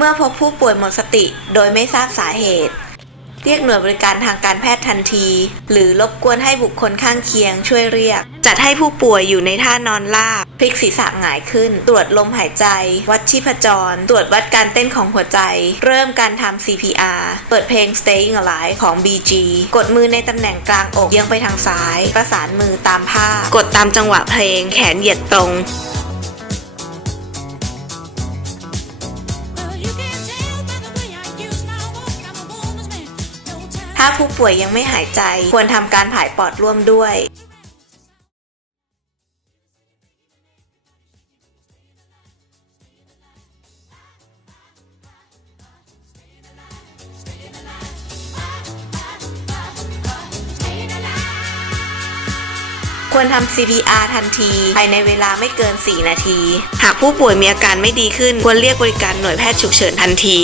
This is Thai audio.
เมื่อพบผู้ป่วยหมดสติโดยไม่ทราบสาเหตุ เรียกหน่วยบริการทางการแพทย์ทันที หรือรบกวนให้บุคคลข้างเคียงช่วยเรียก จัดให้ผู้ป่วยอยู่ในท่านอนราบพลิกศีรษะหงายขึ้น ตรวจลมหายใจ วัดชีพจร ตรวจวัดการเต้นของหัวใจ เริ่มการทำ CPR เปิดเพลง Staying Alive ของ BG กดมือในตำแหน่งกลางอกเอียงไปทางซ้าย ประสานมือตามผ้ากดตามจังหวะเพลง แขนเหยียดตรง ถ้าผู้ป่วยยังไม่หายใจ ควรทำการผายปอดร่วมด้วยควรทำ CPR ทันที ภายในเวลาไม่เกิน 4 นาที หากผู้ป่วยมีอาการไม่ดีขึ้น ควรเรียกบริการหน่วยแพทย์ฉุกเฉินทันที